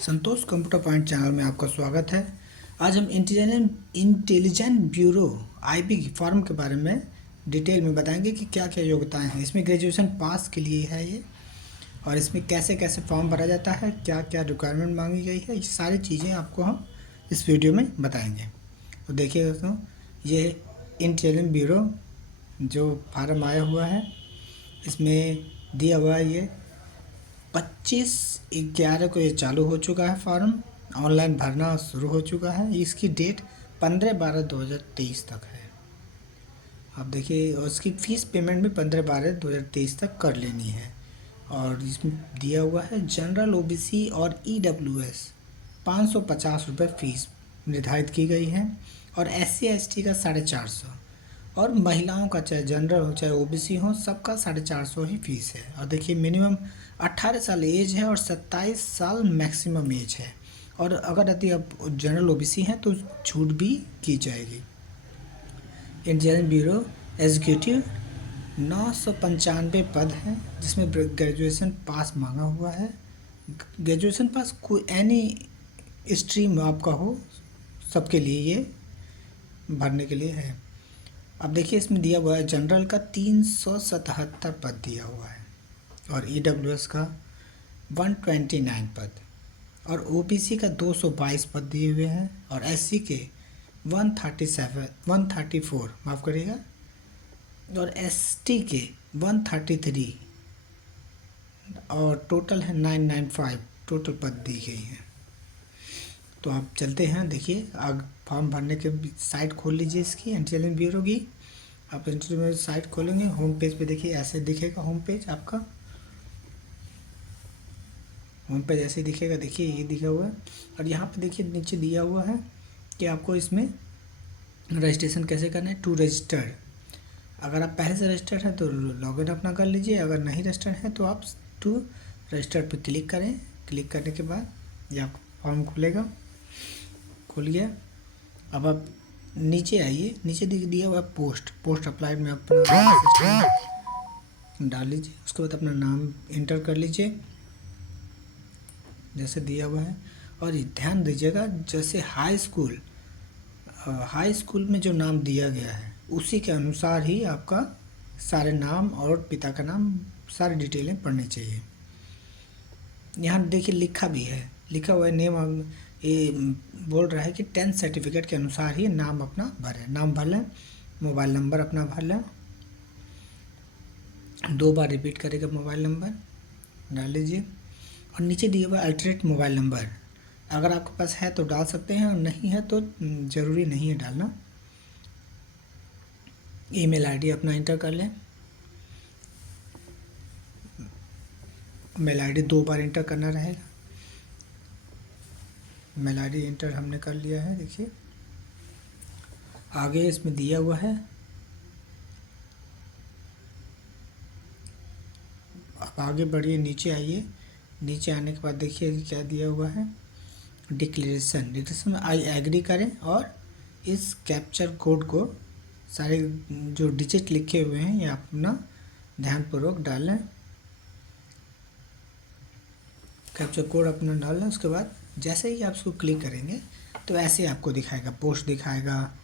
संतोष computer point channel में आपका स्वागत है। आज हम इंटेलिजेंट ब्यूरो आईबी फॉर्म के बारे में डिटेल में बताएंगे कि क्या क्या योग्यताएं हैं। इसमें ग्रेजुएशन पास के लिए है ये, और इसमें कैसे कैसे फॉर्म भरा जाता है, क्या क्या रिक्वायरमेंट मांगी गई है, ये सारी चीज़ें आपको हम इस वीडियो में बताएंगे। तो देखिए दोस्तों, ये इंटेलिजेंट ब्यूरो जो फार्म आया हुआ है, इसमें दिया हुआ है ये 25/11 को ये चालू हो चुका है। फॉर्म ऑनलाइन भरना शुरू हो चुका है। इसकी डेट 15/12/2023 तक है। अब देखिए, और इसकी फ़ीस पेमेंट भी 15/12/2023 तक कर लेनी है। और इसमें दिया हुआ है जनरल ओबीसी और ईडब्ल्यूएस 550 रुपये फ़ीस निर्धारित की गई है, और SC ST का 450, और महिलाओं का चाहे जनरल हो चाहे ओबीसी हो, सबका 450 ही फीस है। और देखिए, मिनिमम 18 साल एज है और 27 साल मैक्सिमम एज है। और अगर यदि आप जनरल ओबीसी हैं तो छूट भी की जाएगी। इंडियन ब्यूरो एग्जीक्यूटिव 995 पद हैं, जिसमें ग्रेजुएशन पास मांगा हुआ है। ग्रेजुएशन पास कोई एनी स्ट्रीम आपका हो, सबके लिए ये भरने के लिए है। अब देखिए, इसमें दिया हुआ है जनरल का 377 पद दिया हुआ है, और ईडब्ल्यूएस का 129 पद, और ओबीसी का 222 पद दिए हुए हैं, और एससी के 134 माफ़ करिएगा, और एसटी के 133, और टोटल है 995 टोटल पद दी गई हैं। तो आप चलते हैं, देखिए आग फॉर्म भरने के साइट खोल लीजिए इसकी, इंटेलिजेंट ब्यूरो की। आप इंटेलिजेंट ब्यूरो साइट खोलेंगे, होम पेज पे देखिए ऐसे दिखेगा। होम पेज आपका होम पेज ऐसे दिखेगा। देखिए ये दिखा हुआ है, और यहाँ पे देखिए नीचे दिया हुआ है कि आपको इसमें रजिस्ट्रेशन कैसे करना है। टू रजिस्टर्ड, अगर आप पहले से रजिस्टर्ड हैं तो लॉगिन अपना कर लीजिए, अगर नहीं रजिस्टर्ड हैं तो आप टू रजिस्टर्ड पे क्लिक करें। क्लिक करने के बाद ये आपका फॉर्म खुलेगा। खुल गया। अब आप नीचे आइए, नीचे दिया हुआ पोस्ट अप्लाइड में अपना डाल लीजिए। उसके बाद अपना नाम इंटर कर लीजिए जैसे दिया हुआ है। और ध्यान दीजिएगा, जैसे हाई स्कूल में जो नाम दिया गया है उसी के अनुसार ही आपका सारे नाम और पिता का नाम, सारी डिटेलें पढ़नी चाहिए। यहाँ देखिए लिखा भी है, लिखा हुआ है नेम। ये बोल रहा है कि 10th सर्टिफिकेट के अनुसार ही नाम अपना भरें। नाम भर लें, मोबाइल नंबर अपना भर लें, 2 बार रिपीट करेगा मोबाइल नंबर डाल लीजिए। और नीचे दिया हुआ अल्टरनेट मोबाइल नंबर, अगर आपके पास है तो डाल सकते हैं, और नहीं है तो ज़रूरी नहीं है डालना। ईमेल आईडी अपना इंटर कर लें। मेल आईडी 2 बार इंटर करना रहेगा। मेल आईडी इंटर हमने कर लिया है। देखिए आगे इसमें दिया हुआ है, अब आगे बढ़िए, नीचे आइए। नीचे आने के बाद देखिए क्या दिया हुआ है, डिक्लेरेशन में आई एग्री करें, और इस कैप्चर कोड को, सारे जो डिजिट लिखे हुए हैं ये आप अपना ध्यानपूर्वक डालें। कैप्चर कोड अपना डाल लें। उसके बाद जैसे ही आप इसको क्लिक करेंगे तो ऐसे आपको दिखाएगा, पोस्ट दिखाएगा।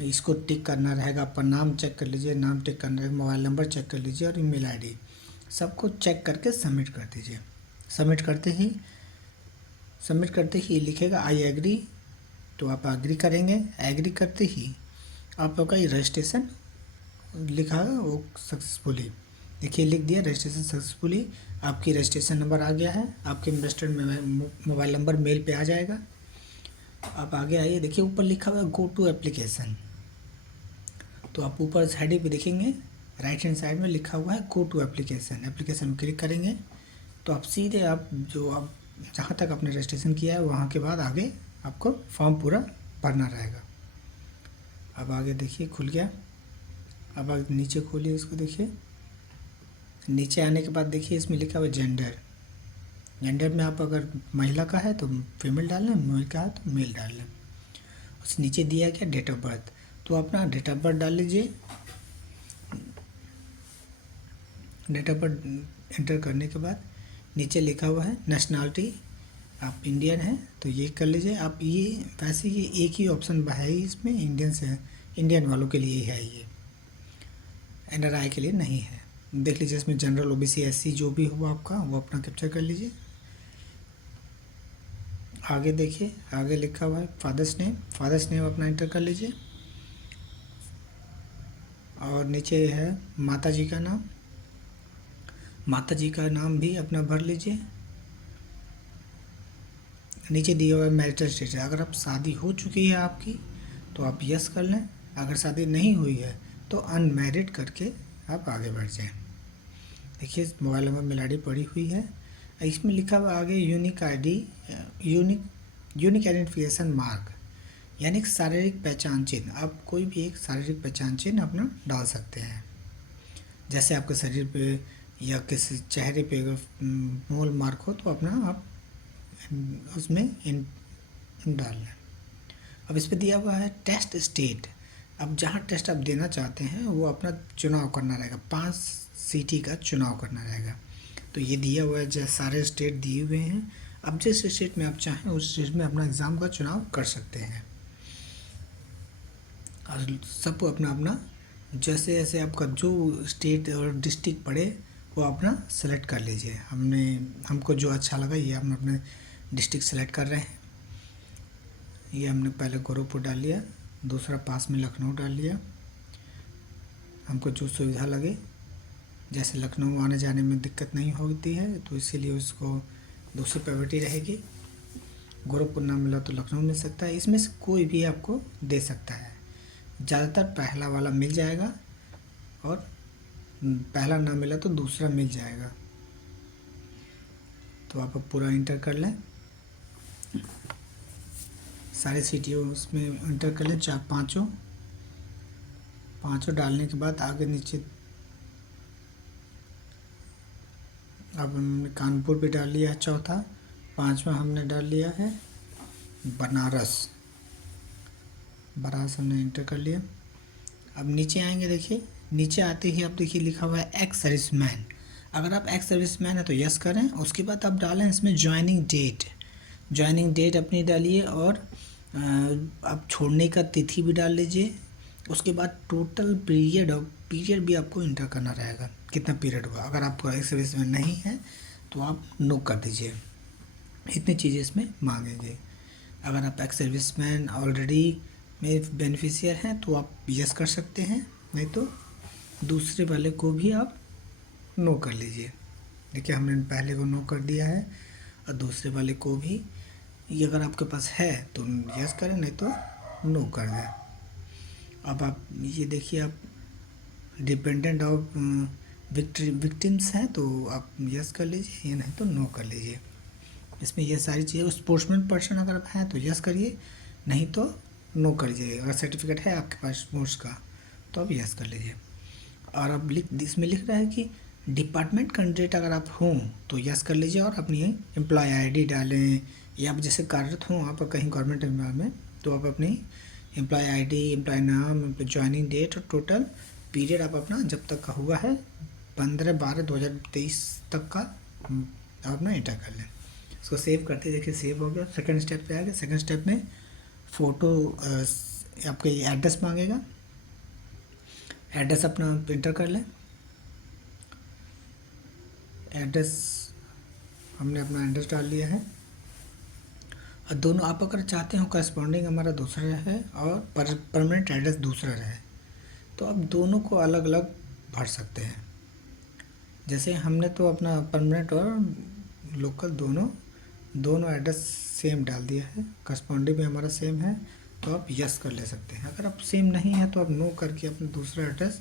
इसको टिक करना रहेगा, आपका नाम चेक कर लीजिए, नाम टिक करना रहेगा, मोबाइल नंबर चेक कर लीजिए, और ईमेल आईडी सबको चेक करके सबमिट कर दीजिए। सबमिट करते ही लिखेगा आई एग्री, तो आप एग्री करेंगे। एग्री करते ही आपका ये रजिस्ट्रेशन लिखा है वो सक्सेसफुली, देखिए लिख दिया रजिस्ट्रेशन सक्सेसफुली। आपकी रजिस्ट्रेशन नंबर आ गया है, आपके रजिस्टर्ड मोबाइल नंबर मेल पे आ जाएगा। आप आगे आइए, देखिए ऊपर लिखा हुआ है गो टू एप्लीकेशन, तो आप ऊपर हेडिंग पे देखेंगे राइट हैंड साइड में लिखा हुआ है गो टू एप्लीकेशन। एप्लीकेशन में क्लिक करेंगे तो आप सीधे आप जहाँ तक आपने रजिस्ट्रेशन किया है वहाँ के बाद आगे आपको फॉर्म पूरा भरना रहेगा। अब आगे देखिए खुल गया। अब आगे नीचे खोलिए इसको, देखिए नीचे आने के बाद देखिए इसमें लिखा हुआ जेंडर में आप अगर महिला का है तो फीमेल डाल लें, मेल का है तो मेल डाल लें। उस नीचे दिया गया डेट ऑफ बर्थ, तो अपना डेट ऑफ बर्थ डाल लीजिए। डेट ऑफ बर्थ एंटर करने के बाद नीचे लिखा हुआ है नेशनलिटी, आप इंडियन हैं तो ये कर लीजिए आप। ये वैसे ये एक ही ऑप्शन है ही इसमें, इंडियन से, इंडियन वालों के लिए है ये, एनआरआई के लिए नहीं है। देख लीजिए इसमें जनरल, ओबीसी, एससी जो भी हुआ आपका वो अपना कैप्चर कर लीजिए। आगे देखिए, आगे लिखा हुआ है फादर्स नेम, फादर्स नेम अपना इंटर कर लीजिए। और नीचे है माता जी का नाम, माता जी का नाम भी अपना भर लीजिए। नीचे दिया हुआ है मैरिटल स्टेटस, अगर आप शादी हो चुकी है आपकी तो आप यस कर लें, अगर शादी नहीं हुई है तो अनमैरिड करके आप आगे बढ़ जाएं। देखिए मोबाइल नंबर मेल आईडी पड़ी हुई है, इसमें लिखा हुआ आगे unique ID, unique identification mark, यानी कि शारीरिक पहचान चिन्ह। आप कोई भी एक शारीरिक पहचान चिन्ह अपना डाल सकते हैं, जैसे आपके शरीर पे या किसी चेहरे पे अगर मोल मार्क हो तो अपना आप उसमें डाल लें। अब इस पर दिया हुआ है टेस्ट स्टेट, अब जहाँ टेस्ट आप देना चाहते हैं वो अपना चुनाव करना रहेगा, 5 सिटी का चुनाव करना रहेगा। तो ये दिया हुआ है, जैसे सारे स्टेट दिए हुए हैं, अब जिस स्टेट में आप चाहें उस स्टेट में अपना एग्ज़ाम का चुनाव कर सकते हैं। और सब अपना अपना जैसे जैसे आपका जो स्टेट और डिस्ट्रिक्ट पड़े वो अपना सेलेक्ट कर लीजिए। हमको जो अच्छा लगा ये हम अपने डिस्ट्रिक्ट सेलेक्ट कर रहे हैं। ये हमने पहले गोरखपुर डाल लिया, दूसरा पास में लखनऊ डाल लिया। हमको जो सुविधा लगे, जैसे लखनऊ आने जाने में दिक्कत नहीं होती है तो इसीलिए उसको दूसरी प्रायोरिटी रहेगी। गोरखपुर ना मिला तो लखनऊ मिल सकता है, इसमें से कोई भी आपको दे सकता है। ज़्यादातर पहला वाला मिल जाएगा और पहला ना मिला तो दूसरा मिल जाएगा। तो आप पूरा इंटर कर लें, सारे सिटी उसमें इंटर कर लें, पाँचों डालने के बाद आगे नीचे अब हमने कानपुर भी डाल लिया है चौथा, 5वां हमने डाल लिया है बनारस हमने इंटर कर लिया। अब नीचे आएंगे, देखिए नीचे आते ही आप देखिए लिखा हुआ है एक्स सर्विसमैन। अगर आप एक्स सर्विसमैन है तो यस करें, उसके बाद आप डालें इसमें ज्वाइनिंग डेट अपनी डालिए और आप छोड़ने का तिथि भी डाल लीजिए। उसके बाद टोटल पीरियड भी आपको इंटर करना रहेगा, कितना पीरियड हुआ। अगर आपको एक्स सर्विसमैन नहीं है तो आप नो कर दीजिए, इतनी चीज़ें इसमें मांगेंगे। अगर आप एक्स सर्विसमैन ऑलरेडी में बेनिफिशियर हैं तो आप यस कर सकते हैं, नहीं तो दूसरे वाले को भी आप नो कर लीजिए। देखिए हमने पहले को नो कर दिया है और दूसरे वाले को भी, ये अगर आपके पास है तो यस करें, नहीं तो नो कर दें। अब आप ये देखिए, आप डिपेंडेंट ऑफ विक्टिम्स हैं तो आप यस कर लीजिए, या नहीं तो नो कर लीजिए। इसमें ये सारी चीज़ें, स्पोर्ट्समैन पर्सन अगर आप हैं तो यस करिए, नहीं तो नो कर लीजिए। अगर सर्टिफिकेट है आपके पास स्पोर्ट्स का तो आप यस कर लीजिए। और अब इसमें लिख रहा है कि डिपार्टमेंट कैंडिडेट अगर आप हों तो यस कर लीजिए और अपनी एम्प्लॉय आईडी डालें, या आप जैसे कार्यरत हों आप कहीं गवर्नमेंट एम्प्लॉय में तो आप अपनी एम्प्लॉय आईडी, एम्प्लॉय नाम, ज्वाइनिंग डेट और टोटल पीरियड आप अपना जब तक का हुआ है 15/12/2023 तक का आप अपना एंटर कर लें। इसको सेव करते देखिए सेव हो गया। सेकंड स्टेप पे आ गए। सेकंड स्टेप में फ़ोटो आपके एड्रेस मांगेगा, एड्रेस अपना इंटर कर लें। एड्रेस हमने अपना एड्रेस डाल लिया है। और दोनों आप अगर चाहते हो करस्पॉन्डिंग हमारा दूसरा रहे और परमानेंट एड्रेस दूसरा रहे तो आप दोनों को अलग अलग भर सकते हैं। जैसे हमने तो अपना परमानेंट और लोकल दोनों एड्रेस सेम डाल दिया है, करस्पॉन्डिंग भी हमारा सेम है तो आप यस कर ले सकते हैं। अगर आप सेम नहीं है तो आप नो करके अपना दूसरा एड्रेस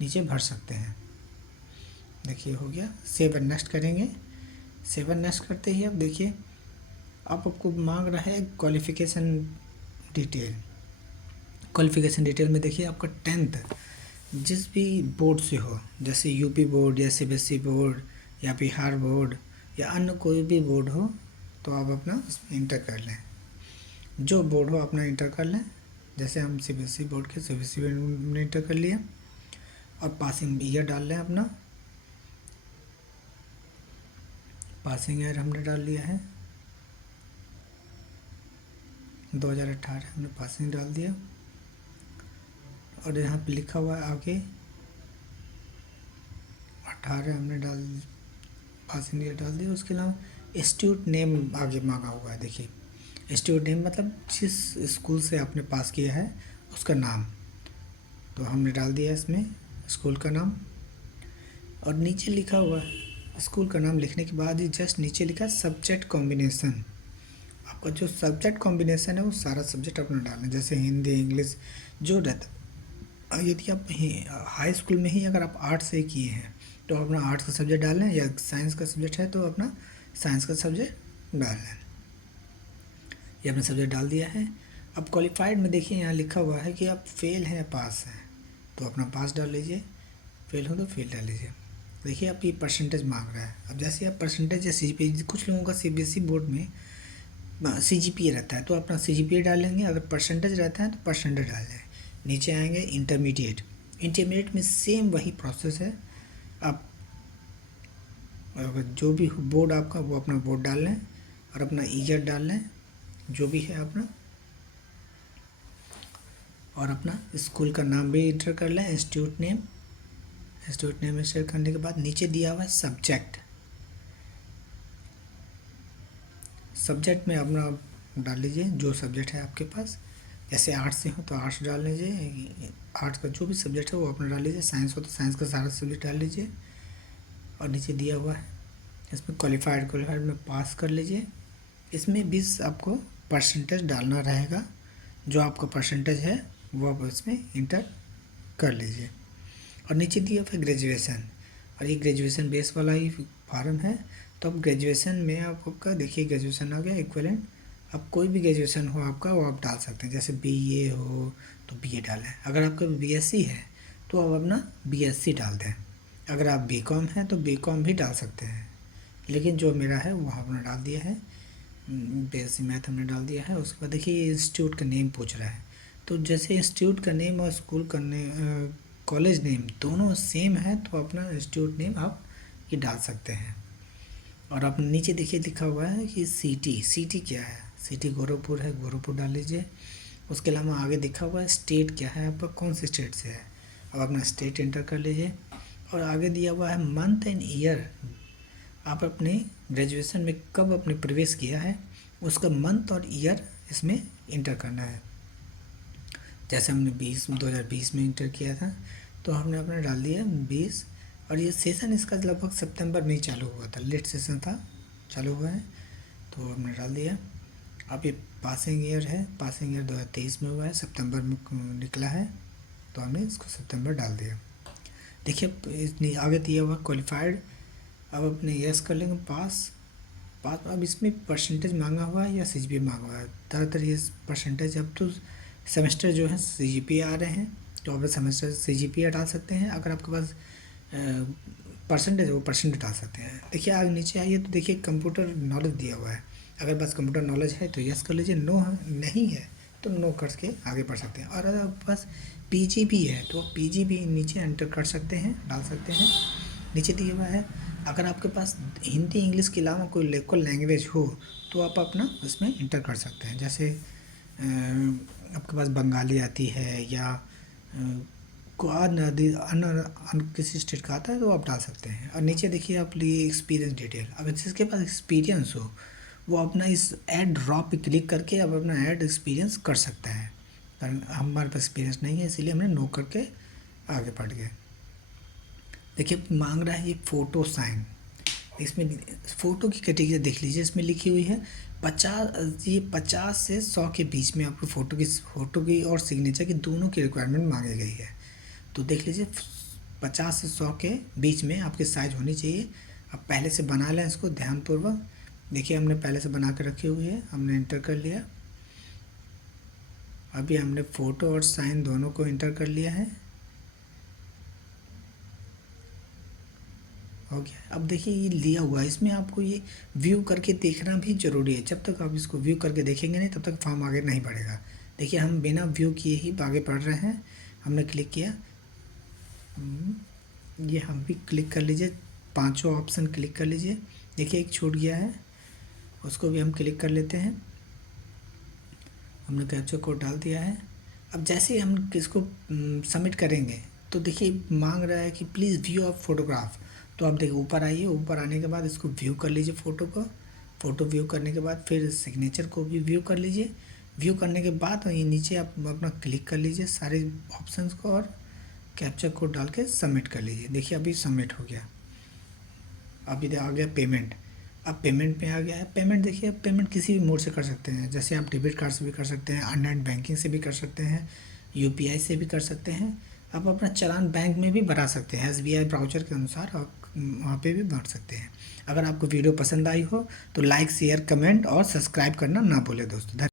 नीचे भर सकते हैं। देखिए हो गया। सेव एंड नेक्स्ट करेंगे। सेव एंड नेक्स्ट करते ही अब देखिए आपको मांग रहा है क्वालिफ़िकेशन डिटेल। क्वालिफ़िकेशन डिटेल में देखिए आपका 10th जिस भी बोर्ड से हो, जैसे यूपी बोर्ड या सीबीएसई बोर्ड या बिहार बोर्ड या अन्य कोई भी बोर्ड हो तो आप अपना इसमें इंटर कर लें। जो बोर्ड हो अपना इंटर कर लें। जैसे हम सीबीएसई बोर्ड के सीबीएसई में इंटर कर लिया और पासिंग ईयर डाल लें अपना। पासिंग ईयर हमने डाल लिया है। 2018 हमने पासिंग डाल दिया। और यहाँ पे लिखा हुआ है आगे 18 हमने पासिंग ईयर डाल दिया। उसके अलावा इंस्टीट्यूट नेम आगे मांगा हुआ है। देखिए इंस्टीट्यूट नेम मतलब जिस स्कूल से आपने पास किया है उसका नाम, तो हमने डाल दिया इसमें स्कूल का नाम। और नीचे लिखा हुआ है स्कूल का नाम लिखने के बाद ही जस्ट नीचे लिखा है सब्जेक्ट कॉम्बिनेशन। आपका जो सब्जेक्ट कॉम्बिनेशन है वो सारा सब्जेक्ट अपना डालना है, जैसे हिंदी इंग्लिश जो रहता। यदि आप हाई स्कूल में ही अगर आप आर्ट्स से किए हैं तो अपना आर्ट्स का सब्जेक्ट डाल लें, या साइंस का सब्जेक्ट है तो अपना साइंस का सब्जेक्ट डाल लें। ये आपने सब्जेक्ट डाल दिया है। अब क्वालिफाइड में देखिए यहाँ लिखा हुआ है कि आप फेल हैं या पास हैं, तो अपना पास डाल लीजिए, फेल हो तो फेल डाल लीजिए। देखिए आप ये परसेंटेज मांग रहा है। अब जैसे आप परसेंटेज या CGPA, कुछ लोगों का CBSE बोर्ड में CGPA रहता है तो अपना CGPA डालेंगे, अगर परसेंटेज रहता है तो परसेंटेज डाल दें। नीचे आएंगे इंटरमीडिएट। इंटरमीडिएट में सेम वही प्रोसेस है। आप अगर जो भी बोर्ड आपका वो अपना बोर्ड डाल लें और अपना ईयर डाल लें जो भी है अपना, और अपना स्कूल का नाम भी इंटर कर लें, institute name. Institute name inter करने के बाद नीचे दिया हुआ है सब्जेक्ट। सब्जेक्ट में अपना डाल लीजिए जो सब्जेक्ट है आपके पास। जैसे आर्ट्स से हो तो आर्ट्स डाल लीजिए, आर्ट्स का जो भी सब्जेक्ट है वो अपना डाल लीजिए। साइंस हो तो साइंस का सारा सब्जेक्ट डाल लीजिए। और नीचे दिया हुआ है इसमें क्वालिफाइड में पास कर लीजिए। इसमें भी आपको परसेंटेज डालना रहेगा, जो आपका परसेंटेज है वो आप इसमें इंटर कर लीजिए। और नीचे दिया फिर ग्रेजुएशन, और ये ग्रेजुएशन बेस वाला ही फार्म है। तो अब ग्रेजुएशन में आपका देखिए ग्रेजुएशन आ गया इक्विवेलेंट। अब कोई भी ग्रेजुएशन हो आपका वो आप डाल सकते हैं, जैसे BA हो तो BA डालें। अगर आपका BSc है तो आप अपना BSc डाल दें। अगर आप BCom है तो BCom भी डाल सकते हैं, लेकिन जो मेरा है वो हमने डाल दिया है, BSc मैथ हमने डाल दिया है। उसके बाद देखिए ये इंस्टीट्यूट का नेम पूछ रहा है, तो जैसे इंस्टीट्यूट का नेम और स्कूल का नेम कॉलेज नेम दोनों सेम है तो अपना इंस्टीट्यूट नेम आप ये डाल सकते हैं। और आप नीचे देखिए लिखा हुआ है कि सिटी क्या है, सिटी गोरखपुर है, गोरखपुर डाल लीजिए। उसके अलावा आगे लिखा हुआ है स्टेट क्या है आपका, कौन से स्टेट से है, अब अपना स्टेट एंटर कर लीजिए। और आगे दिया हुआ है मंथ एंड ईयर, आप अपने ग्रेजुएशन में कब अपने प्रवेश किया है उसका मंथ और ईयर इसमें इंटर करना है। जैसे हमने 2020 में इंटर किया था तो हमने अपना डाल दिया 20। और ये सेशन इसका लगभग सितंबर में ही चालू हुआ था, लेट सेशन था, चालू हुआ है तो हमने डाल दिया। अब ये पासिंग ईयर है, पासिंग ईयर 2023 में हुआ है, सितंबर में निकला है तो हमने इसको सितंबर डाल दिया। देखिए इतनी आगे दिया हुआ क्वालिफाइड, अब अपने यस कर लेंगे पास। अब इसमें परसेंटेज मांगा हुआ है या CGPA मांगा हुआ है, ज़्यादातर ये परसेंटेज। अब तो सेमेस्टर जो है CGPA आ रहे हैं तो आप सेमेस्टर CGPA डाल सकते हैं। अगर आपके पास परसेंटेज है वो परसेंटेज डाल सकते हैं। देखिए आगे नीचे आइए तो देखिए कंप्यूटर नॉलेज दिया हुआ है, अगर बस कंप्यूटर नॉलेज है तो यस कर लीजिए, नो नहीं है तो नो करके आगे बढ़ सकते हैं। और अगर आपके पास PGP है तो आप PGP नीचे एंटर कर सकते हैं, डाल सकते हैं। नीचे दिया हुआ है अगर आपके पास हिंदी इंग्लिश के अलावा कोई लोकल लैंग्वेज हो तो आप अपना उसमें इंटर कर सकते हैं। जैसे आपके पास बंगाली आती है या को किसी स्टेट का आता है तो आप डाल सकते हैं। और नीचे देखिए आप लिए एक्सपीरियंस डिटेल, अगर जिसके पास एक्सपीरियंस हो वो अपना इस ऐड ड्रॉप पे क्लिक करके अब अपना ऐड एक्सपीरियंस कर सकता है। कारण हमारे पास एक्सपीरियंस नहीं है इसलिए हमने नो करके आगे बढ़ गए। देखिए मांग रहा है ये फ़ोटो साइन, इसमें फ़ोटो की कैटेगरी देख लीजिए, इसमें लिखी हुई है 50 से 100 के बीच में आपको फ़ोटो की और सिग्नेचर की दोनों की रिक्वायरमेंट मांगी गई है। तो देख लीजिए 50 से 100 के बीच में आपकी साइज़ होनी चाहिए। अब पहले से बना लें इसको ध्यानपूर्वक। देखिए हमने पहले से बना के रखी हुई है, हमने इंटर कर लिया। अभी हमने फ़ोटो और साइन दोनों को इंटर कर लिया है, हो गया। अब देखिए ये लिया हुआ है, इसमें आपको ये व्यू करके देखना भी ज़रूरी है। जब तक आप इसको व्यू करके देखेंगे नहीं तब तक फॉर्म आगे नहीं बढ़ेगा। देखिए हम बिना व्यू किए ही आगे बढ़ रहे हैं। हमने क्लिक किया, ये हम भी क्लिक कर लीजिए, पांचों ऑप्शन क्लिक कर लीजिए। देखिए एक छूट गया है, उसको भी हम क्लिक कर लेते हैं। हमने कैप्चा कोड डाल दिया है। अब जैसे ही हम इसको सबमिट करेंगे तो देखिए मांग रहा है कि प्लीज़ व्यू ऑफ फोटोग्राफ। तो आप देखिए ऊपर आइए, ऊपर आने के बाद इसको व्यू कर लीजिए फ़ोटो को। फ़ोटो व्यू करने के बाद फिर सिग्नेचर को भी व्यू कर लीजिए। व्यू करने के बाद ये नीचे आप अपना क्लिक कर लीजिए सारे ऑप्शंस को और कैप्चा कोड डाल के सबमिट कर लीजिए। देखिए अभी सबमिट हो गया। अभी आ गया पेमेंट। अब पेमेंट में आ गया है। पेमेंट देखिए, अब पेमेंट किसी भी मोड से कर सकते हैं, जैसे आप डेबिट कार्ड से भी कर सकते हैं, ऑनलाइन बैंकिंग से भी कर सकते हैं, यूपीआई से भी कर सकते हैं। आप अपना चालान बैंक में भी भरा सकते हैं, एसबीआई ब्राउचर के अनुसार आप वहाँ पे भी भर सकते हैं। अगर आपको वीडियो पसंद आई हो तो लाइक शेयर कमेंट और सब्सक्राइब करना ना भूलें दोस्तों।